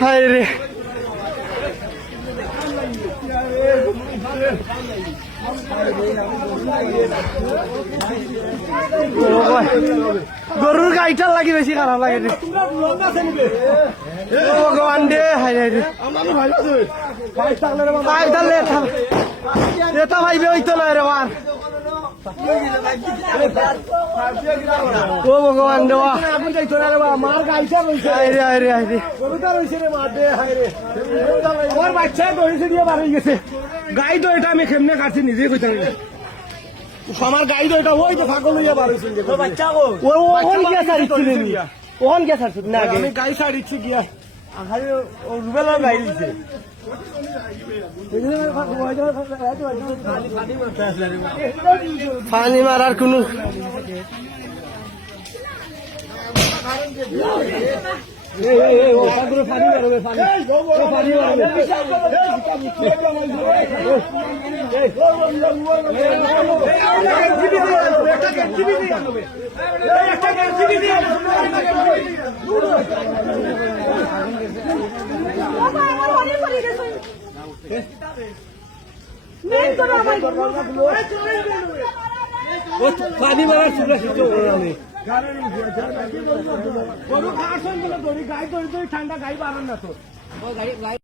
হায় রে গরুর গাইটার লাগি বেশি খারাপ লাগে ভগবান দে হায় রে এটা ভাইবে হইতো না রে মার ও ভগবান দেওয়া মার গাইটা রয়েছে আমার বাচ্চা দৌড়েছে দিয়ে বার হয়ে গেছে গাই তো এটা আমি কেমনে কাটছি নিজে কইতে আমার গাই তো এটা ওই তো ফাঁকল হইয়া বার হয়েছে বাচ্চা ওখান গিয়া ছাড়িচ্ছি ওখান গিয়া ছাড়ছি না আমি গাই ছাড়িচ্ছি গিয়া রুবেলা গাই দিচ্ছে পানি মারার কোনো পানি মারার ঠান্ডা গাই পারেন না তো